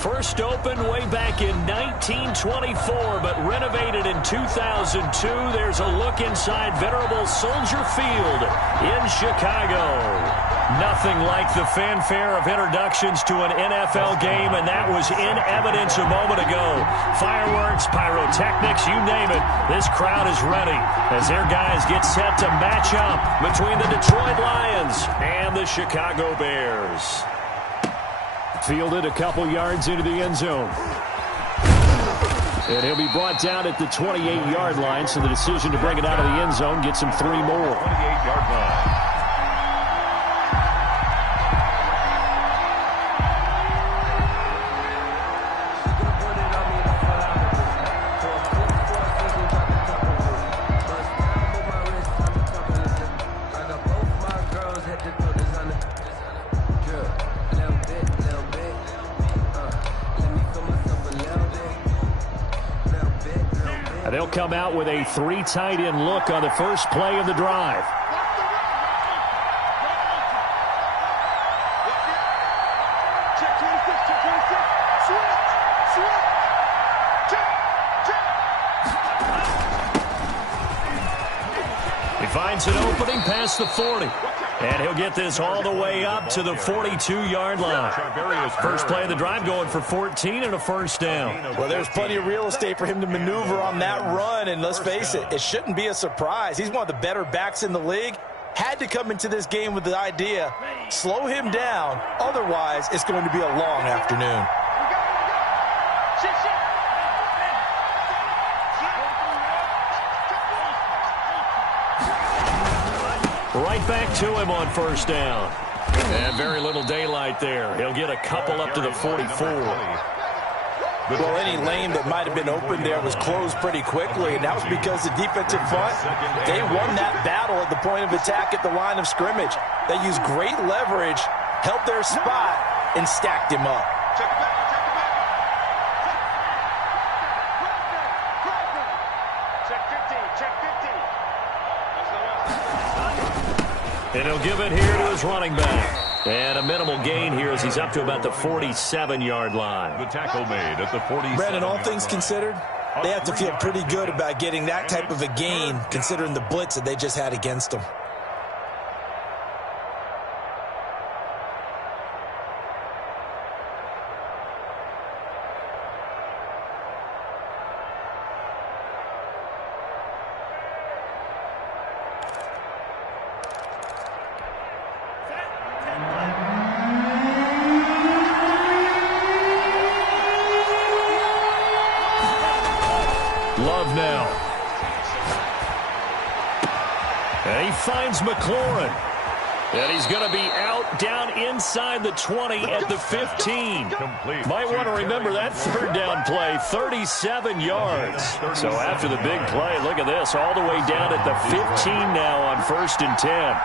First opened way back in 1924, but renovated in 2002. There's a look inside venerable Soldier Field in Chicago. Nothing like the fanfare of introductions to an NFL game, and that was in evidence a moment ago. Fireworks, pyrotechnics, you name it. This crowd is ready as their guys get set to match up between the Detroit Lions and the Chicago Bears. Fielded a couple yards into the end zone. And he'll be brought down at the 28-yard line, so the decision to bring it out of the end zone gets him 3 more. 28-yard line. They'll come out with a 3 tight end look on the first play of the drive. He finds an opening past the 40. And he'll get this all the way up to the 42-yard line. First play of the drive going for 14 and a first down. Well, there's plenty of real estate for him to maneuver on that run. And let's face it, it shouldn't be a surprise. He's one of the better backs in the league. Had to come into this game with the idea, slow him down. Otherwise, it's going to be a long afternoon. Right back to him on first down. And very little daylight there. He'll get a couple up to the 44. Well, any lane that might have been open there was closed pretty quickly, and that was because the defensive front, they won that battle at the point of attack at the line of scrimmage. They used great leverage, held their spot, and stacked him up. And he'll give it here to his running back. And a minimal gain here as he's up to about the 47-yard line. The tackle made at the 47. Brandon, all things considered, they have to feel pretty good about getting that type of a gain, considering the blitz that they just had against them. Love now. And he finds McLaurin. And he's going to be out down inside the 20 at the 15. Complete. Might want to remember that third down play, 37 yards. So after the big play, look at this, all the way down at the 15 now on 1st and 10.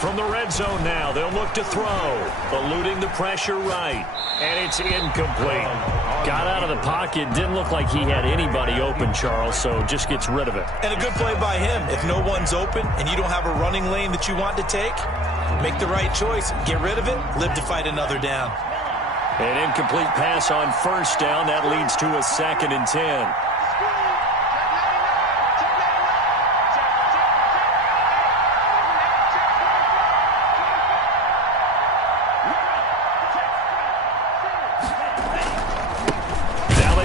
From the red zone now, they'll look to throw. Eluding the pressure right. And it's incomplete. Got out of the pocket. Didn't look like he had anybody open, Charles, so just gets rid of it. And a good play by him. If no one's open and you don't have a running lane that you want to take, make the right choice. Get rid of it. Live to fight another down. An incomplete pass on first down. That leads to a 2nd and 10.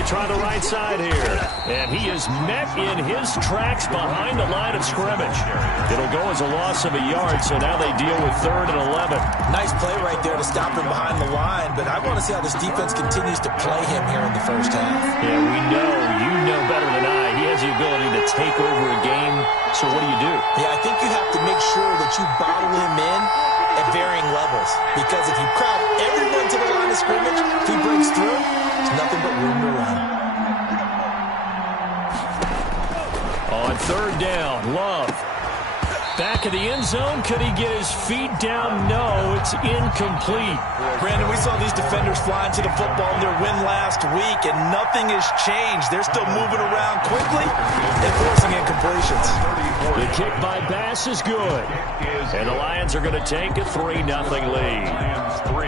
Try the right side here. And he is met in his tracks behind the line of scrimmage. It'll go as a loss of a yard, so now they deal with 3rd and 11. Nice play right there to stop him behind the line, but I want to see how this defense continues to play him here in the first half. Yeah, you know better than I. He has the ability to take over a game, so what do you do? Yeah, I think you have to make sure that you bottle him in at varying levels, because if you crowd everyone to the line of scrimmage, if he breaks through, there's nothing but room to run. On 3rd down, Love. Back of the end zone. Could he get his feet down? No, it's incomplete. Brandon, we saw these defenders flying to the football in their win last week, and nothing has changed. They're still moving around quickly and forcing incompletions. The kick by Bass is good. And the Lions are going to take a 3-0 lead.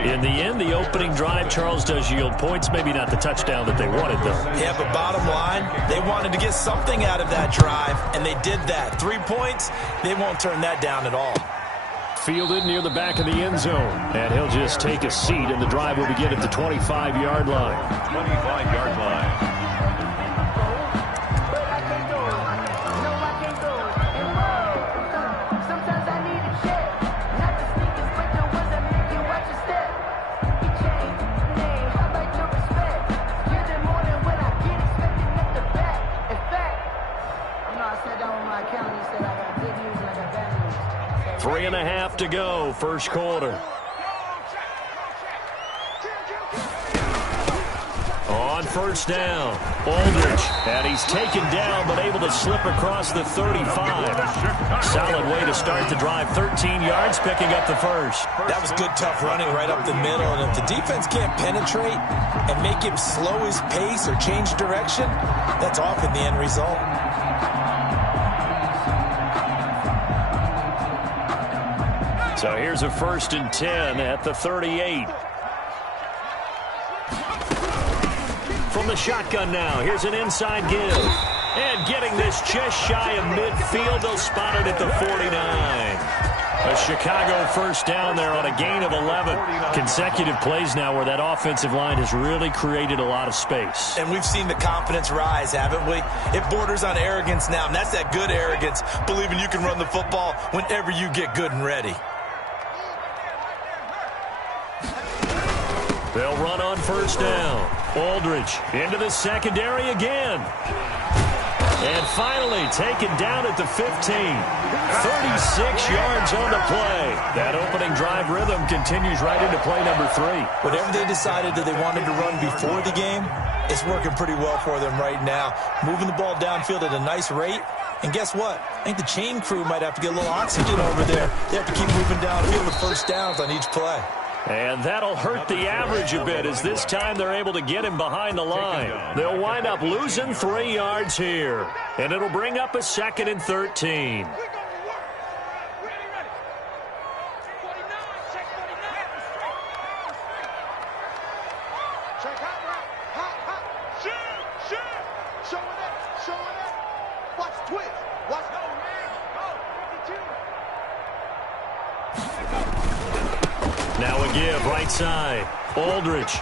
In the end, the opening drive, Charles, does yield points. Maybe not the touchdown that they wanted, though. Yeah, but bottom line, they wanted to get something out of that drive, and they did that. 3 points, they won't turn that down at all. Fielded near the back of the end zone. And he'll just take a seat, and the drive will begin at the 25-yard line. 25-yard line. Three and a half to go, first quarter. On first down, Aldridge, and he's taken down but able to slip across the 35. Solid way to start the drive, 13 yards, picking up the first. That was good, tough running right up the middle, and if the defense can't penetrate and make him slow his pace or change direction, that's often the end result. So here's a 1st and 10 at the 38. From the shotgun now, here's an inside give. And getting this just shy of midfield, they'll spot it at the 49. A Chicago first down there on a gain of 11. Consecutive plays now where that offensive line has really created a lot of space. And we've seen the confidence rise, haven't we? It borders on arrogance now, and that's that good arrogance, believing you can run the football whenever you get good and ready. They'll run on first down. Aldridge into the secondary again. And finally taken down at the 15. 36 yards on the play. That opening drive rhythm continues right into play number 3. Whatever they decided that they wanted to run before the game, it's working pretty well for them right now. Moving the ball downfield at a nice rate. And guess what? I think the chain crew might have to get a little oxygen over there. They have to keep moving downfield with first downs on each play. And that'll hurt the average a bit as this time they're able to get him behind the line. They'll wind up losing 3 yards here. And it'll bring up a 2nd and 13. Now a give, right side. Aldridge.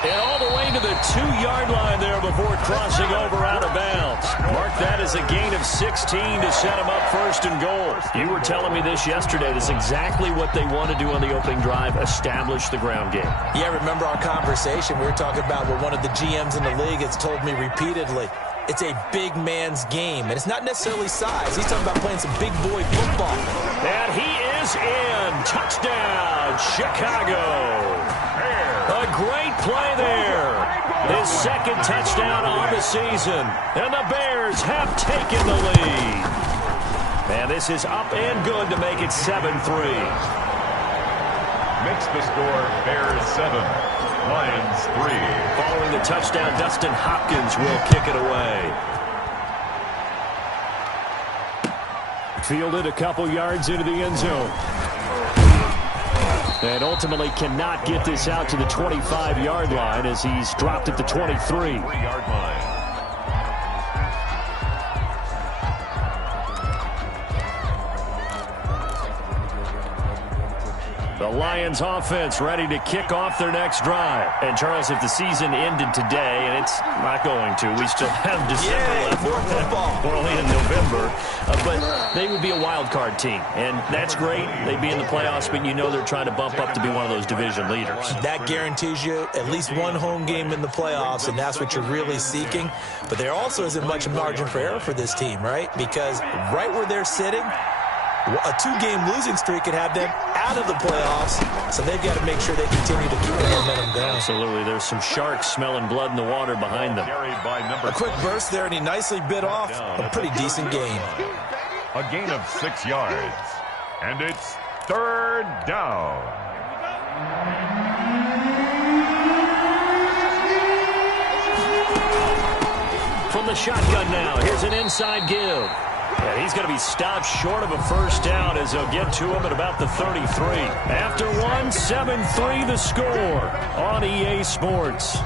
And all the way to the 2-yard line there before crossing over out of bounds. Mark that as a gain of 16 to set him up 1st and goal. You were telling me this yesterday. That's exactly what they want to do on the opening drive, establish the ground game. Yeah, remember our conversation. We were talking about what one of the GMs in the league has told me repeatedly. It's a big man's game, and it's not necessarily size. He's talking about playing some big boy football. And he is in. Touchdown, Chicago. A great play there. His 2nd touchdown on the season. And the Bears have taken the lead. And this is up and good to make it 7-3. Makes the score Bears 7, Lions 3. Following the touchdown, Dustin Hopkins will kick it away. Fielded a couple yards into the end zone. And ultimately cannot get this out to the 25-yard line as he's dropped at the 23. 3-yard line. The Lions offense ready to kick off their next drive. And, Charles, if the season ended today, and it's not going to, we still have December left. More football. We're only in November. But they would be a wild card team. And that's great. They'd be in the playoffs, but you know they're trying to bump up to be one of those division leaders. That guarantees you at least one home game in the playoffs, and that's what you're really seeking. But there also isn't much margin for error for this team, right? Because right where they're sitting, a 2-game losing streak could have them out of the playoffs, so they've got to make sure they continue to keep the momentum going. Absolutely. There's some sharks smelling blood in the water behind them. A quick burst there, and he nicely bit off a pretty decent game. A gain of 6 yards. And it's third down. From the shotgun now, here's an inside give. And he's going to be stopped short of a first down as they'll get to him at about the 33. After one, 7-3 the score on EA Sports.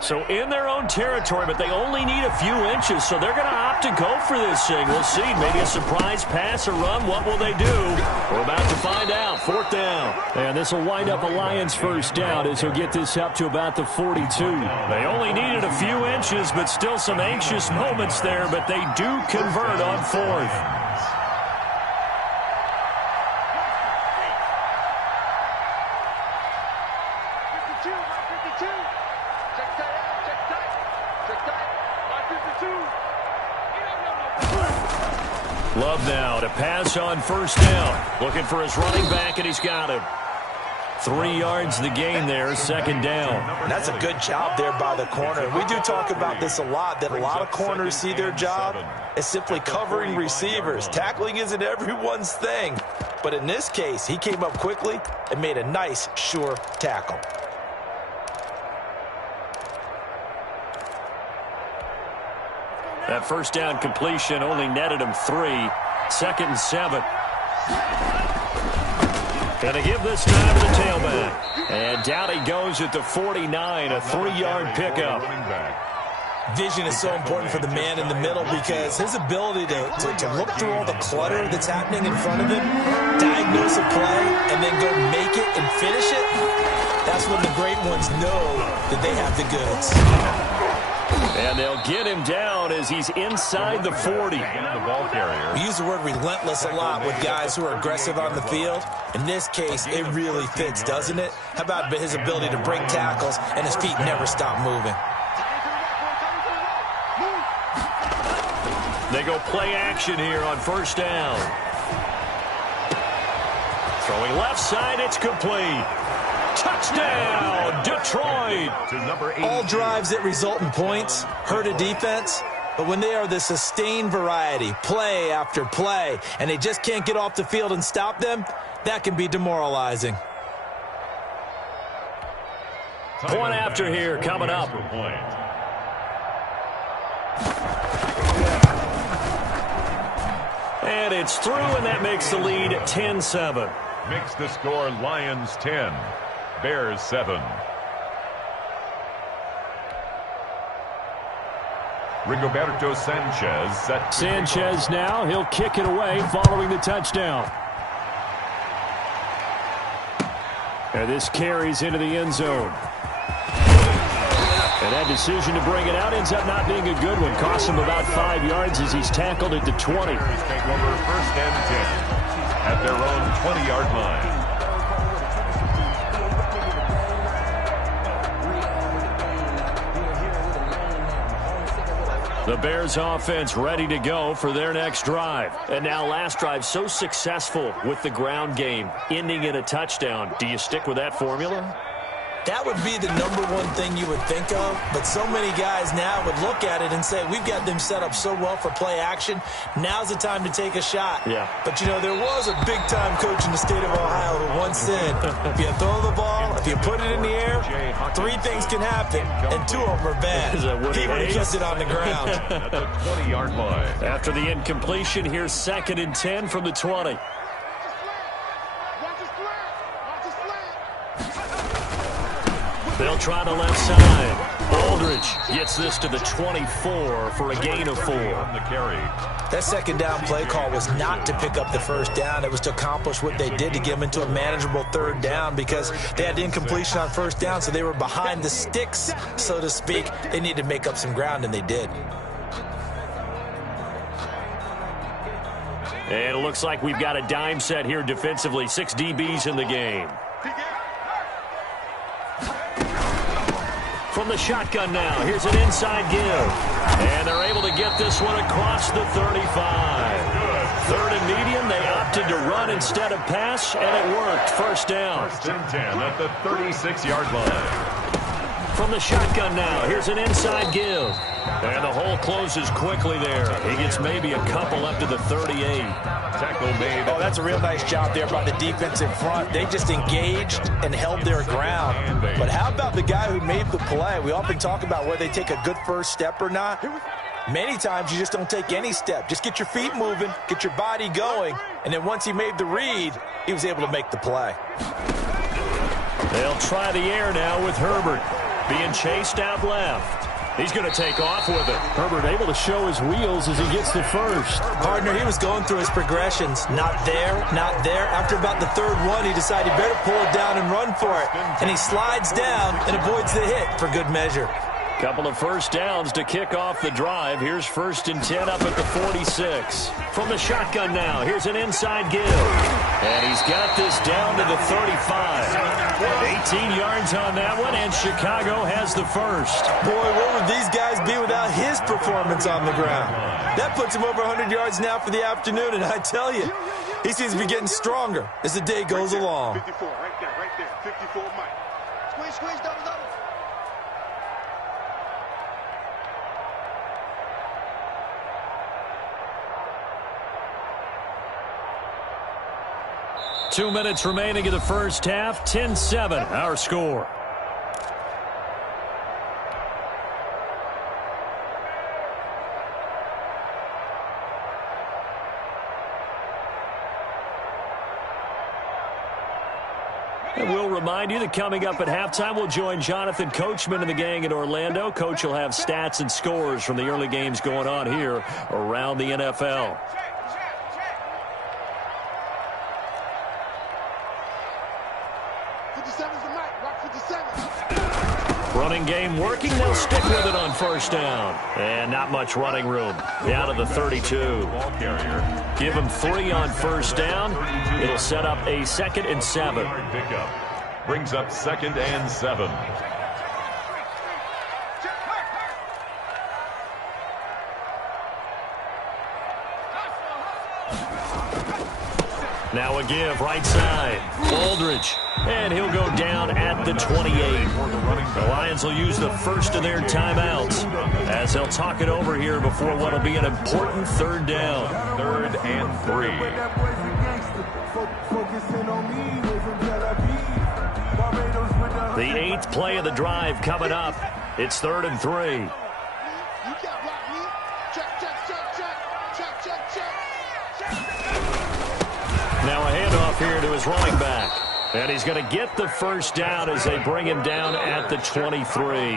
So in their own territory, but they only need a few inches, so they're going to opt to go for this thing. We'll see. Maybe a surprise pass or run. What will they do? We're about to find out. Fourth down. And this will wind up a Lions first down as he'll get this up to about the 42. They only needed a few inches, but still some anxious moments there, but they do convert on fourth. Love now to pass on first down. Looking for his running back, and he's got him. 3 yards the gain there, second down. And that's a good job there by the corner. We do talk about this a lot, that a lot of corners see their job as simply covering receivers. Tackling isn't everyone's thing. But in this case, he came up quickly and made a nice, sure tackle. That first down completion only netted him 3. Second and 7. Gonna give this time to the tailback. And down he goes at the 49, a 3-yard pickup. Vision is so important for the man in the middle because his ability to look through all the clutter that's happening in front of him, diagnose a play, and then go make it and finish it, that's when the great ones know that they have the goods. And they'll get him down as he's inside the 40. We use the word relentless a lot with guys who are aggressive on the field. In this case, it really fits, doesn't it? How about his ability to break tackles and his feet never stop moving? They go play action here on first down. Throwing left side, it's complete. Touchdown, Detroit. All drives that result in points hurt a defense, but when they are the sustained variety, play after play, and they just can't get off the field and stop them, that can be demoralizing. Point after here coming up. And it's through, and that makes the lead 10-7. Makes the score Lions 10. Bears 7. Rigoberto Sanchez set. Sanchez now, he'll kick it away following the touchdown. And this carries into the end zone. And that decision to bring it out ends up not being a good one. Costs him about 5 yards as he's tackled at the 20. Take over first and 10 at their own 20-yard line. The Bears offense ready to go for their next drive. And now last drive so successful with the ground game, ending in a touchdown. Do you stick with that formula? That would be the number one thing you would think of, but so many guys now would look at it and say, we've got them set up so well for play action, now's the time to take a shot. Yeah. But, you know, there was a big-time coach in the state of Ohio who once said, if you throw the ball, if you put it in the air, 3 things can happen, and 2 of them are bad. He would have kept it on the ground. At the 20-yard line. After the incompletion, here's 2nd and 10 from the 20. They'll try the left side. Aldridge gets this to the 24 for a gain of 4. That second down play call was not to pick up the first down. It was to accomplish what they did to get them into a manageable 3rd down because they had incompletion on first down, so they were behind the sticks, so to speak. They needed to make up some ground, and they did. And it looks like we've got a dime set here defensively. 6 DBs in the game. From the shotgun now, here's an inside give. And they're able to get this one across the 35. Third and medium, they opted to run instead of pass, and it worked. First down. First and 10 at the 36-yard line. From the shotgun now, here's an inside give. And the hole closes quickly there. He gets maybe a couple up to the 38. Tackle made. Oh, that's a real nice job there by the defensive front. They just engaged and held their ground. But how about the guy who made the play? We often talk about whether they take a good first step or not. Many times you just don't take any step. Just get your feet moving, get your body going, and then once he made the read, he was able to make the play. They'll try the air now with Herbert. Being chased out left. He's going to take off with it. Herbert able to show his wheels as he gets the first. Partner, he was going through his progressions. Not there, not there. After about the third one, he decided he better pull it down and run for it. And he slides down and avoids the hit for good measure. Couple of first downs to kick off the drive. Here's first and 10 up at the 46. From the shotgun now, here's an inside give. And he's got this down to the 35. 18 yards on that one, and Chicago has the first. Boy, where would these guys be without his performance on the ground? That puts him over 100 yards now for the afternoon, and I tell you, he seems to be getting stronger as the day goes along. 54, right there, 54, Mike. Squeeze, double. 2 minutes remaining in the first half. 10-7, our score. And we'll remind you that coming up at halftime, we'll join Jonathan Coachman and the gang in Orlando. Coach will have stats and scores from the early games going on here around the NFL. Running game working. They'll stick with it on first down. And not much running room. Down to the 32. Ball carrier. Give him 3 on first down. It'll set up a 2nd and 7. Pickup. Brings up 2nd and 7. Now a give, right side. Aldridge. And he'll go down at the 28. The Lions will use the first of their timeouts as they'll talk it over here before what will be an important third down. 3rd and 3. The 8th play of the drive coming up. It's 3rd and 3. Now a handoff here to his running back. And he's going to get the first down as they bring him down at the 23.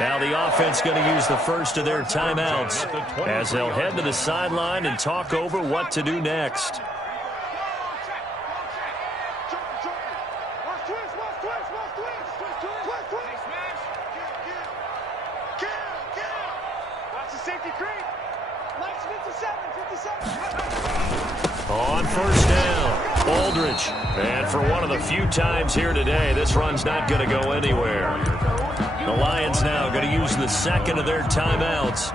Now the offense going to use the first of their timeouts as they'll head to the sideline and talk over what to do next. On first down, Aldridge. And for one of the few times here today, this run's not going to go anywhere. The Lions now going to use the 2nd of their timeouts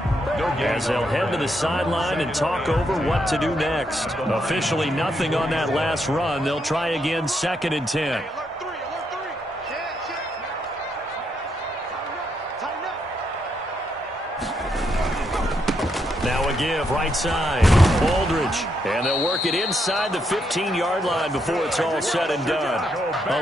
as they'll head to the sideline and talk over what to do next. Officially nothing on that last run. They'll try again, 2nd and 10. Now a give, right side. Aldridge. And they'll work it inside the 15-yard line before it's all said and done.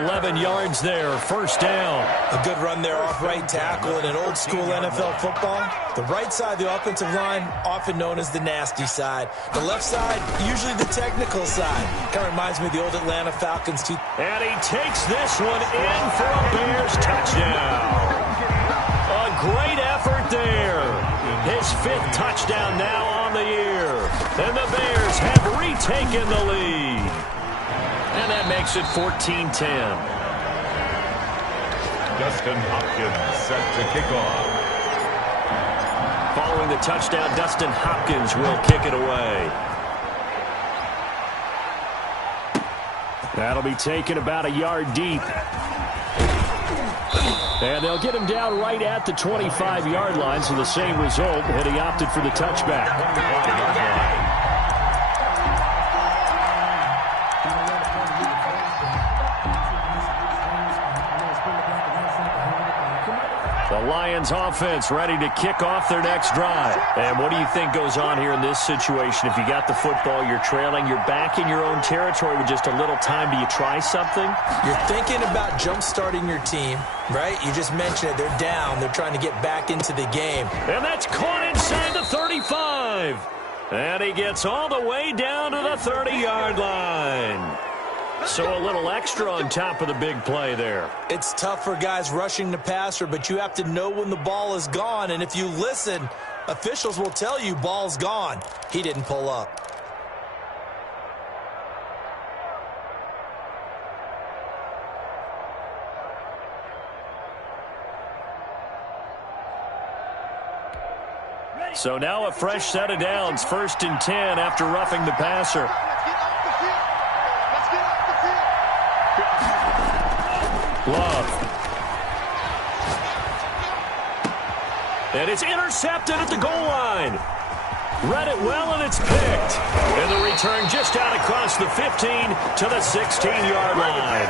11 yards there, first down. A good run there off right tackle in an old-school NFL football. The right side of the offensive line, often known as the nasty side. The left side, usually the technical side. Kind of reminds me of the old Atlanta Falcons, too. And he takes this one in for a Bears touchdown. A great effort there. His 5th touchdown now on the year. And the Bears have retaken the lead. And that makes it 14-10. Dustin Hopkins set to kick off. Following the touchdown, Dustin Hopkins will kick it away. That'll be taken about a yard deep. And they'll get him down right at the 25-yard line, so the same result, and he opted for the touchback. The Lions offense ready to kick off their next drive. And what do you think goes on here in this situation? If you got the football, you're trailing, you're back in your own territory with just a little time. Do you try something? You're thinking about jump-starting your team, right? You just mentioned it. They're down. They're trying to get back into the game. And that's caught inside the 35. And he gets all the way down to the 30-yard line. So a little extra on top of the big play there. It's tough for guys rushing the passer, but you have to know when the ball is gone. And if you listen, officials will tell you ball's gone. He didn't pull up. So now a fresh set of downs, 1st and 10 after roughing the passer. Love. And it's intercepted at the goal line. Read it well, and it's picked. And the return just out across the 15 to the 16-yard line.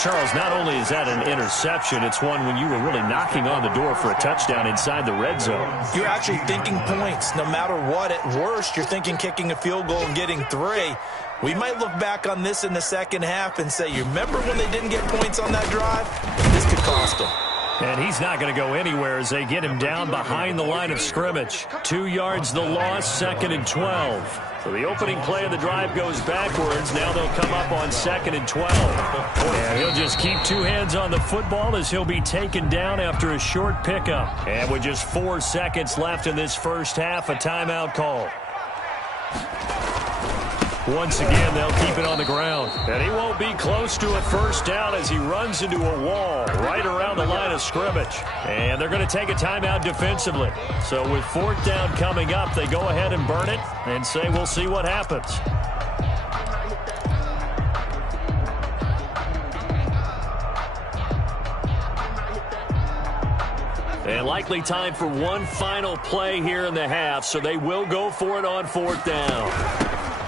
Charles, not only is that an interception, it's one when you were really knocking on the door for a touchdown inside the red zone. You're actually thinking points. No matter what, at worst, you're thinking kicking a field goal and getting 3. We might look back on this in the second half and say, you remember when they didn't get points on that drive? This could cost them. And he's not going to go anywhere as they get him down behind the line of scrimmage. 2 yards the loss, 2nd and 12. So the opening play of the drive goes backwards. Now they'll come up on 2nd and 12. And he'll just keep 2 hands on the football as he'll be taken down after a short pickup. And with just 4 seconds left in this first half, a timeout call. Once again, they'll keep it on the ground. And he won't be close to a first down as he runs into a wall right around the line of scrimmage. And they're going to take a timeout defensively. So with 4th down coming up, they go ahead and burn it and say we'll see what happens. And likely time for one final play here in the half, so they will go for it on 4th down.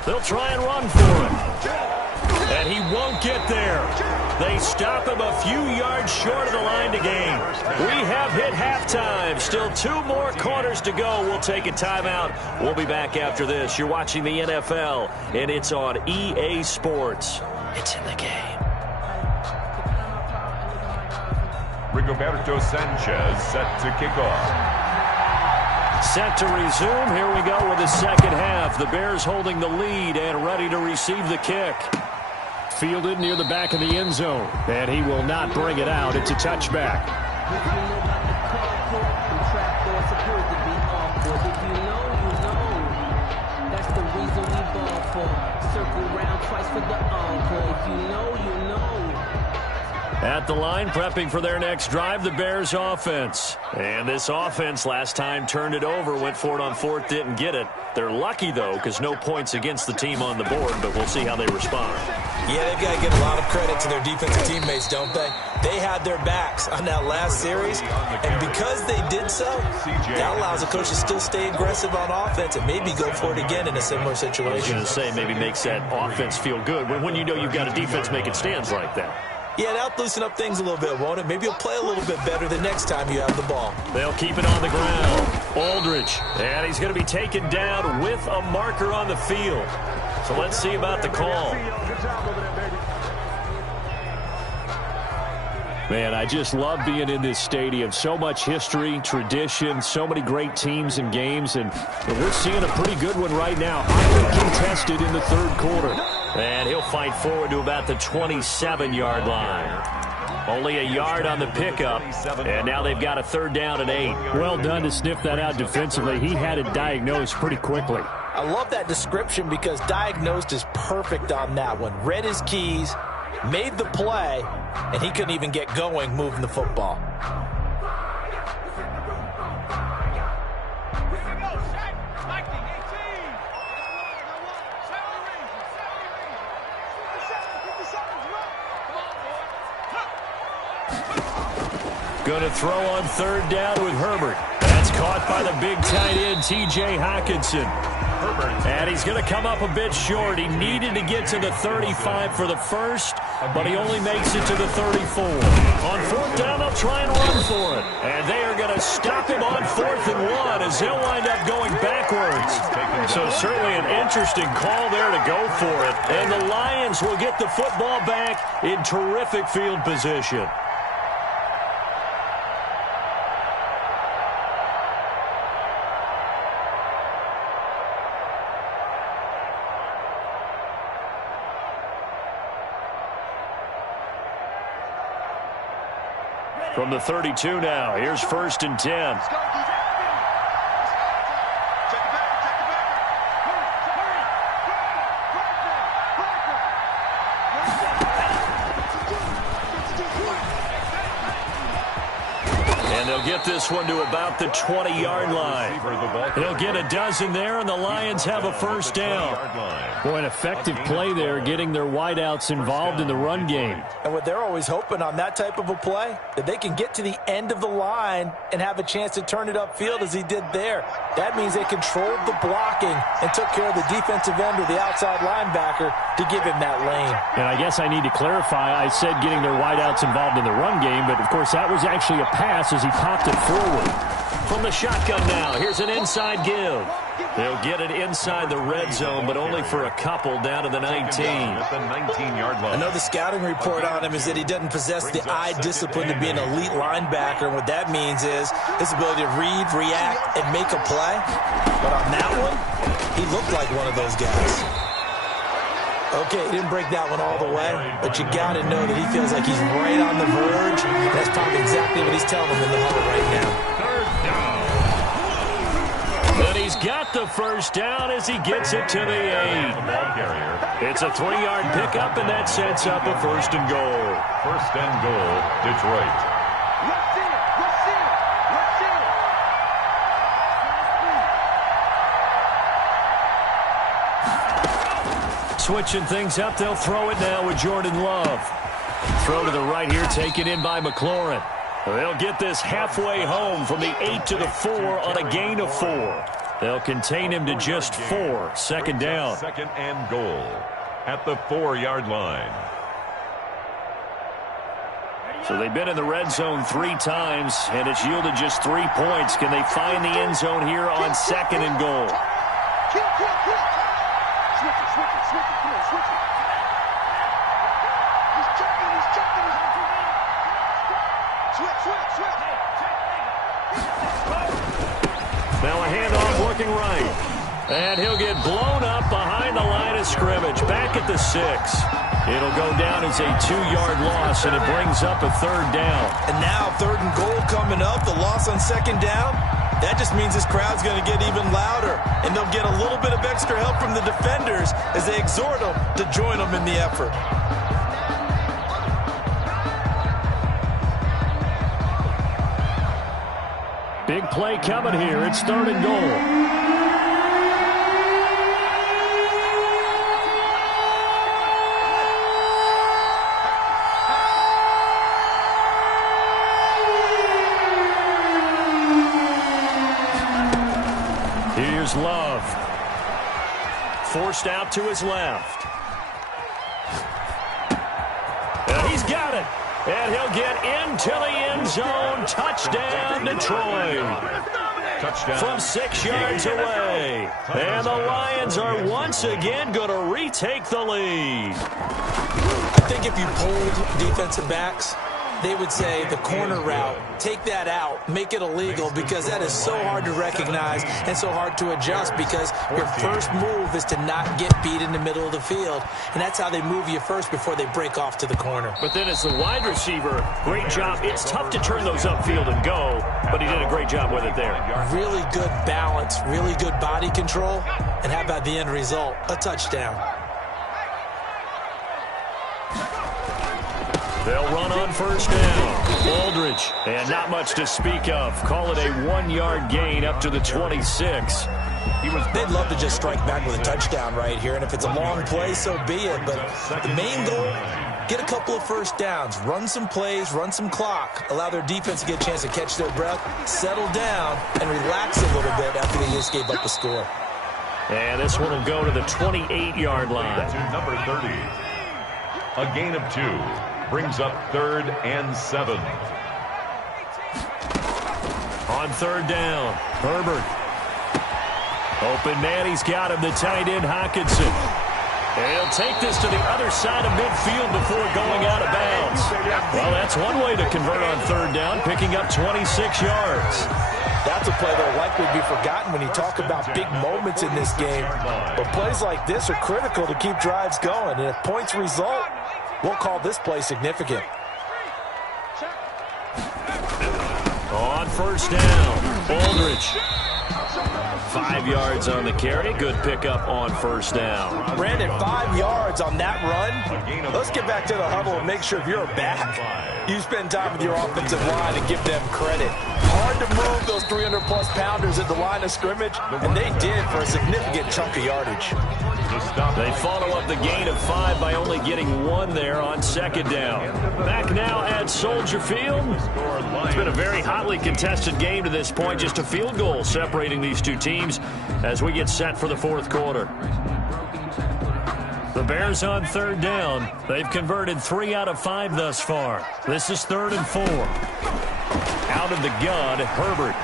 They'll try and run for it. And he won't get there. They stop him a few yards short of the line to gain. We have hit halftime. Still 2 more quarters to go. We'll take a timeout. We'll be back after this. You're watching the NFL, and it's on EA Sports. It's in the game. Rigoberto Sanchez set to kick off. Set to resume. Here we go with the second half. The Bears holding the lead and ready to receive the kick. Fielded near the back of the end zone. And he will not bring it out. It's a touchback. That's the reason we ball for. Circle round twice for the encore. If you know, you know. At the line, prepping for their next drive, the Bears offense. And this offense last time turned it over, went for it on 4th, didn't get it. They're lucky, though, because no points against the team on the board, but we'll see how they respond. Yeah, they've got to give a lot of credit to their defensive teammates, don't they? They had their backs on that last series, and because they did so, that allows the coach to still stay aggressive on offense and maybe go for it again in a similar situation. I was going to say, maybe makes that offense feel good when you know you've got a defense making stands like that. Yeah, that'll loosen up things a little bit, won't it? Maybe you'll play a little bit better the next time you have the ball. They'll keep it on the ground. Aldridge, and he's going to be taken down with a marker on the field. So let's see about the call. Man, I just love being in this stadium. So much history, tradition, so many great teams and games, and we're seeing a pretty good one right now. Highly contested in the 3rd quarter. And he'll fight forward to about the 27-yard line. Only a yard on the pickup, and now they've got a 3rd down and 8. Well done to sniff that out defensively. He had it diagnosed pretty quickly. I love that description because diagnosed is perfect on that one. Read his keys, made the play, and he couldn't even get going moving the football. Going to throw on third down with Herbert. That's caught by the big tight end, T.J. Hockenson. And he's going to come up a bit short. He needed to get to the 35 for the first, but he only makes it to the 34. On fourth down, they'll try and run for it. And they are going to stop him on 4th and 1 as he'll wind up going backwards. So certainly an interesting call there to go for it. And the Lions will get the football back in terrific field position. From the 32 now, here's 1st and 10. And they'll get this one to about the 20-yard line. They'll get a dozen there, and the Lions have a first down. Boy, an effective play there, getting their wideouts involved in the run game. And what they're always hoping on that type of a play, that they can get to the end of the line and have a chance to turn it upfield as he did there. That means they controlled the blocking and took care of the defensive end or the outside linebacker to give him that lane. And I guess I need to clarify, I said getting their wideouts involved in the run game, but of course that was actually a pass as he popped it forward. From the shotgun now, here's an inside give. They'll get it inside the red zone, but only for a couple down to the 19. At the 19-yard line. I know the scouting report on him is that he doesn't possess the eye discipline to be an elite linebacker, and what that means is his ability to read, react, and make a play. But on that one, he looked like one of those guys. Okay, he didn't break that one all the way, but you got to know that he feels like he's right on the verge. That's probably exactly what he's telling him in the huddle right now. But he's got the first down as he gets it to the 8. It's a 3-yard pickup, and that sets up a 1st and goal. 1st and goal, Detroit. Switching things up, they'll throw it now with Jordan Love. Throw to the right here, taken in by McLaurin. They'll get this halfway home from the 8 to the 4 on a gain of 4. They'll contain him to just 4. 2nd down. 2nd and goal at the 4-yard line. So they've been in the red zone 3 times, and it's yielded just 3 points. Can they find the end zone here on 2nd and goal? Now a handoff working right. And he'll get blown up behind the line of scrimmage. Back at the 6. It'll go down as a 2-yard loss, and it brings up a 3rd down. And now 3rd and goal coming up. The loss on 2nd down. That just means this crowd's going to get even louder. And they'll get a little bit of extra help from the defenders as they exhort them to join them in the effort. Big play coming here. It's 3rd and goal. Here's Love. Forced out to his left. And he's got it. And he'll get into the end zone. Touchdown, Detroit. Touchdown. From 6 yards away. And the Lions are once again going to retake the lead. I think if you polled defensive backs, they would say the corner route, take that out, make it illegal, because that is so hard to recognize and so hard to adjust, because your first move is to not get beat in the middle of the field. And that's how they move you first before they break off to the corner. But then as the wide receiver, great job. It's tough to turn those upfield and go, but he did a great job with it there. Really good balance, really good body control, and how about the end result? A touchdown. They'll run on 1st down. Aldridge, and not much to speak of. Call it a 1-yard gain up to the 26. They'd love to just strike back with a touchdown right here, and if it's a long play, so be it. But the main goal, get a couple of first downs, run some plays, run some clock, allow their defense to get a chance to catch their breath, settle down, and relax a little bit after they just gave up a score. And this one will go to the 28-yard line. To number 30. A gain of 2 brings up 3rd and 7. On 3rd down, Herbert. Open man, he's got him, the tight end, Hockenson. And he'll take this to the other side of midfield before going out of bounds. Well, that's one way to convert on 3rd down, picking up 26 yards. That's a play that will likely be forgotten when you talk about big moments in this game. But plays like this are critical to keep drives going. And if points result, we'll call this play significant. On 1st down, Aldridge. 5 yards on the carry. Good pickup on 1st down. Brandon, 5 yards on that run. Let's get back to the huddle and make sure if you're a back, you spend time with your offensive line and give them credit. Hard to move those 300-plus pounders at the line of scrimmage, and they did for a significant chunk of yardage. They follow up the gain of 5 by only getting 1 there on 2nd down. Back now at Soldier Field. It's been a very hotly contested game to this point. Just a field goal separating these two teams as we get set for the 4th quarter. The Bears on 3rd down. They've converted 3 out of 5 thus far. This is 3rd and 4. Out of the gun, Herbert.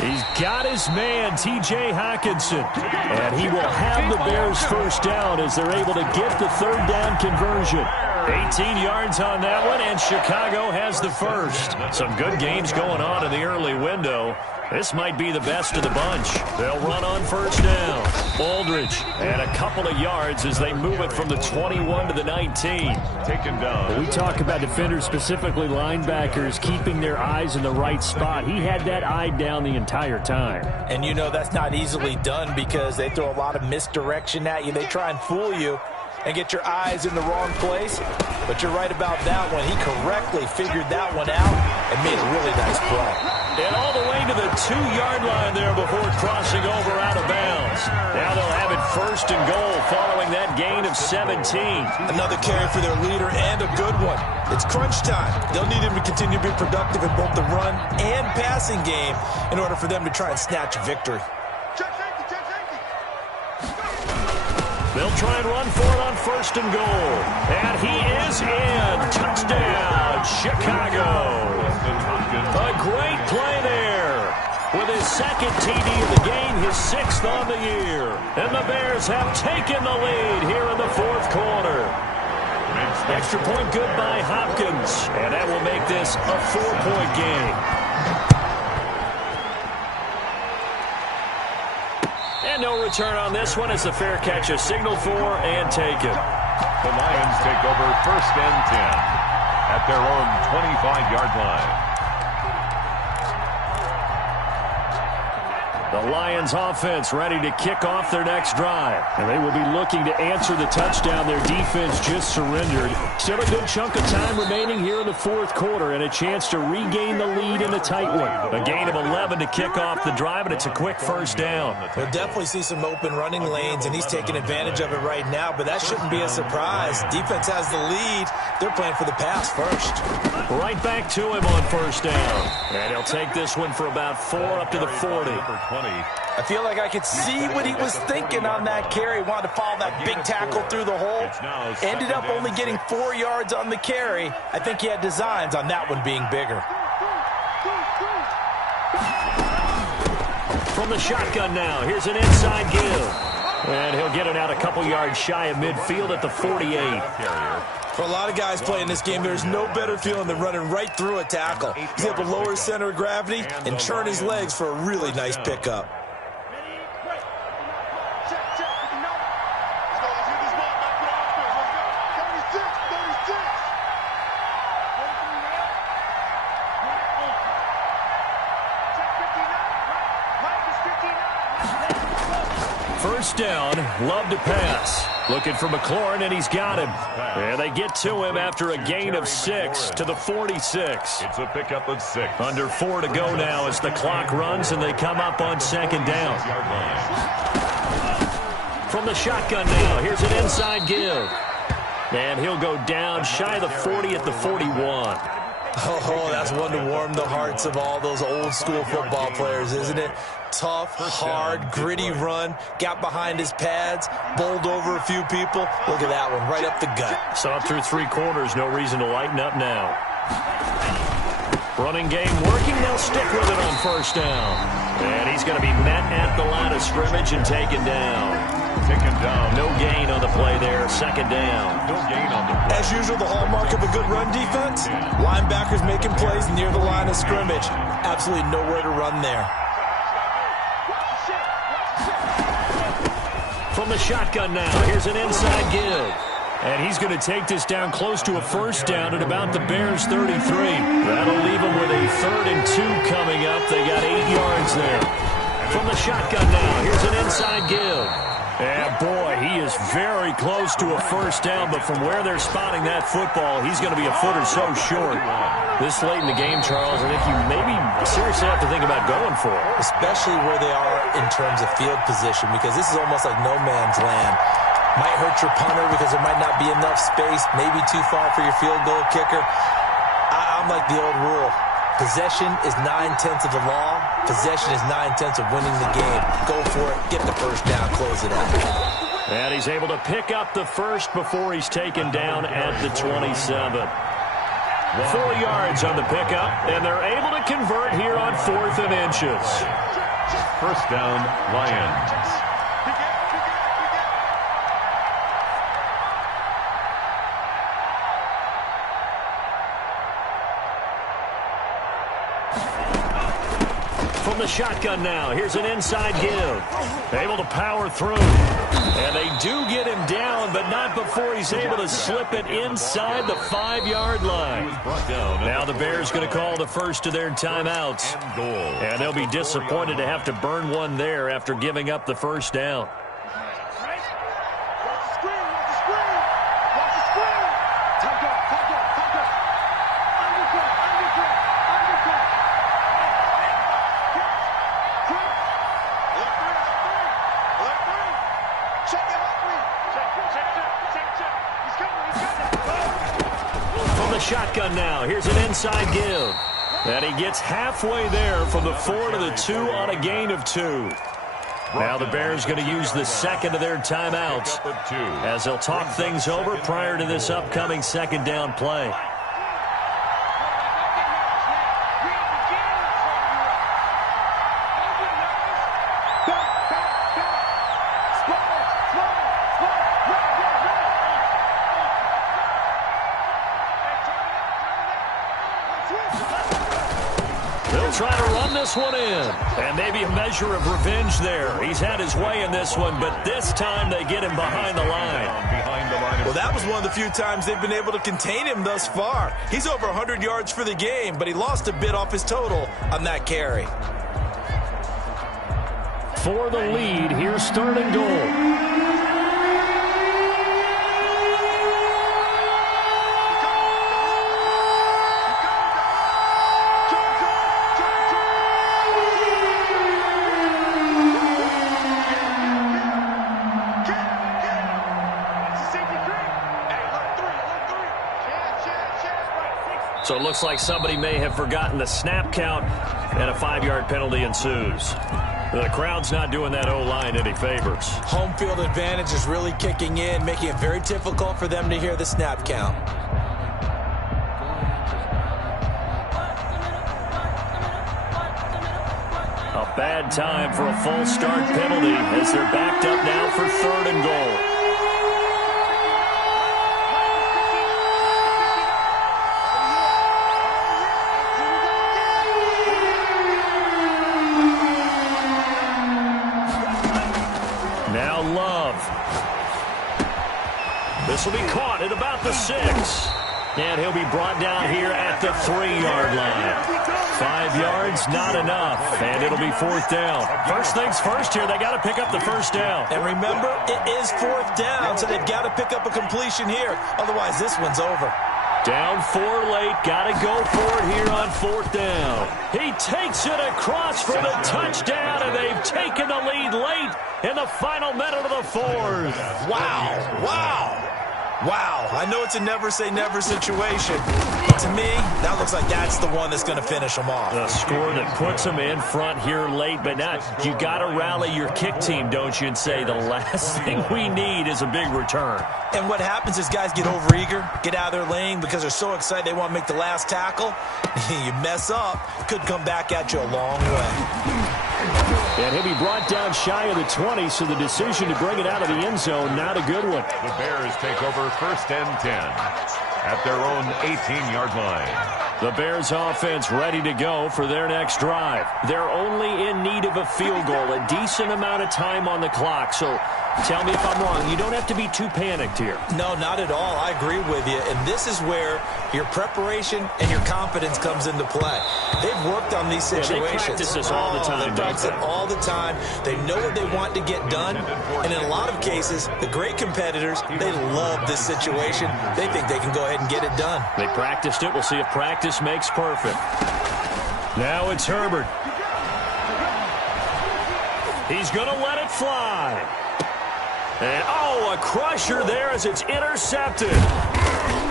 He's got his man, T.J. Hockenson. And he will have the Bears 1st down as they're able to get the 3rd down conversion. 18 yards on that one, and Chicago has the 1st. Some good games going on in the early window. This might be the best of the bunch. They'll run on 1st down. Aldridge, and a couple of yards as they move it from the 21 to the 19. Taken down. We talk about defenders, specifically linebackers, keeping their eyes in the right spot. He had that eye down the entire time. And you know that's not easily done because they throw a lot of misdirection at you. They try and fool you and get your eyes in the wrong place. But you're right about that one. He correctly figured that one out and made a really nice play. And all the way to the 2-yard line there before crossing over out of bounds. Now they'll have it 1st and goal following that gain of 17. Another carry for their leader and a good one. It's crunch time. They'll need him to continue to be productive in both the run and passing game in order for them to try and snatch a victory. They'll try and run for it on 1st and goal. And he is in. Touchdown, Chicago. A great play there. With his 2nd TD of the game, his 6th on the year. And the Bears have taken the lead here in the 4th quarter. Extra point good by Hopkins. And that will make this a 4-point game. And no return on this one as the fair catch is signaled for and taken. The Lions take over 1st and 10 at their own 25-yard line. The Lions offense ready to kick off their next drive. And they will be looking to answer the touchdown their defense just surrendered. Still a good chunk of time remaining here in the 4th quarter and a chance to regain the lead in a tight one. A gain of 11 to kick off the drive, and it's a quick 1st down. We'll definitely see some open running lanes, and he's taking advantage of it right now, but that shouldn't be a surprise. Defense has the lead. They're playing for the pass first. Right back to him on 1st down. And he'll take this one for about 4 up to the 40. I feel like I could see what he was thinking on that carry. Wanted to follow that big tackle through the hole. Ended up only getting 4 yards on the carry. I think he had designs on that one being bigger. From the shotgun now, here's an inside give. And he'll get it out a couple yards shy of midfield at the 48. For a lot of guys playing this game, there's no better feeling than running right through a tackle. He's able to lower his center of gravity and churn his legs for a really nice pickup. First down, love to pass. Looking for McLaurin, and he's got him. And they get to him after a gain of 6 to the 46. It's a pickup of 6. Under 4 to go now as the clock runs, and they come up on 2nd down. From the shotgun now, here's an inside give. And he'll go down shy of the 40 at the 41. Oh, that's one to warm the hearts of all those old school football players, isn't it? Tough, hard, gritty run, got behind his pads, bowled over a few people. Look at that one, right up the gut. So up through 3 quarters, no reason to lighten up now. Running game working, they'll stick with it on first down. And he's going to be met at the line of scrimmage and taken down. Taken down. No gain on the play there, second down. No gain on the play. As usual, the hallmark of a good run defense, linebackers making plays near the line of scrimmage. Absolutely nowhere to run there. From the shotgun now, here's an inside give. And he's going to take this down close to a first down at about the Bears' 33. That'll leave them with a 3rd and 2 coming up. They got 8 yards there. From the shotgun now, here's an inside give. And boy, he is very close to a first down, but from where they're spotting that football, he's going to be a foot or so short. This late in the game, Charles, I think you maybe seriously have to think about going for it. Especially where they are in terms of field position, because this is almost like no man's land. Might hurt your punter because there might not be enough space, maybe too far for your field goal kicker. I'm like the old rule. Possession is 9/10 of the law. Possession is 9/10 of winning the game. Go for it. Get the first down. Close it out. And he's able to pick up the first before he's taken down at the 27. 4 yards on the pickup, and they're able to convert here on 4th and inches. First down, Lions. From the shotgun now, here's an inside give. Able to power through. And they do get him down, but not before he's able to slip it inside the 5-yard line. Now the Bears going to call the first of their timeouts. And they'll be disappointed to have to burn one there after giving up the first down. Shotgun now. Here's an inside give. And he gets halfway there from the 4 to the 2 on a gain of 2. Now the Bears going to use the second of their timeouts as they'll talk things over prior to this upcoming second down play. Try to run this one in. And maybe a measure of revenge there. He's had his way in this one, but this time they get him behind the line. Well, that was one of the few times they've been able to contain him thus far. He's over 100 yards for the game, but he lost a bit off his total on that carry. For the lead, here's 3rd and goal. So it looks like somebody may have forgotten the snap count, and a 5-yard penalty ensues. The crowd's not doing that O-line any favors. Home field advantage is really kicking in, making it very difficult for them to hear the snap count. A bad time for a false start penalty as they're backed up now for 3rd and goal. This will be caught at about the 6. And he'll be brought down here at the 3-yard line. 5 yards, not enough. And it'll be 4th down. First things first here, they got to pick up the first down. And remember, it is 4th down, so they've got to pick up a completion here. Otherwise, this one's over. Down 4 late, got to go for it here on 4th down. He takes it across for the touchdown, and they've taken the lead late in the final minute of the 4th. Wow, wow. Wow, I know it's a never-say-never situation, but to me, that looks like that's the one that's going to finish them off. The score that puts them in front here late, but now you got to rally your kick team, don't you, and say the last thing we need is a big return. And what happens is guys get overeager, get out of their lane because they're so excited they want to make the last tackle. You mess up, could come back at you a long way. And he'll be brought down shy of the 20, so the decision to bring it out of the end zone, not a good one. The Bears take over 1st and 10 at their own 18-yard line. The Bears offense ready to go for their next drive. They're only in need of a field goal, a decent amount of time on the clock. So tell me if I'm wrong. You don't have to be too panicked here. No, not at all. I agree with you. And this is where your preparation and your confidence comes into play. They've worked on these situations. Yeah, they practice this all the time. They practice it all the time. They know what they want to get done. And in a lot of cases, the great competitors, they love this situation. They think they can go ahead and get it done. They practiced it. We'll see if practice makes perfect. Now it's Herbert. He's going to let it fly. And, oh, a crusher there as it's intercepted.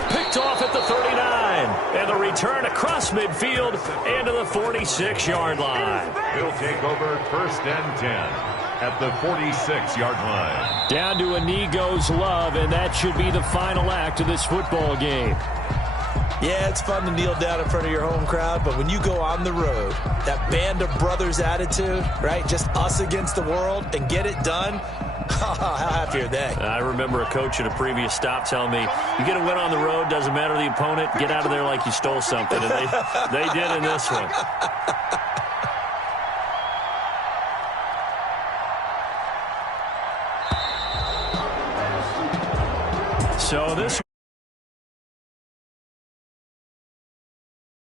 Picked off at the 39. And the return across midfield into the 46-yard line. He'll take over 1st and 10 at the 46-yard line. Down to a knee goes Love, and that should be the final act of this football game. Yeah, it's fun to kneel down in front of your home crowd, but when you go on the road, that band of brothers attitude, right, just us against the world, and get it done, how happy are they? I remember a coach at a previous stop telling me, you get a win on the road, doesn't matter the opponent, get out of there like you stole something, and they did in this one. So this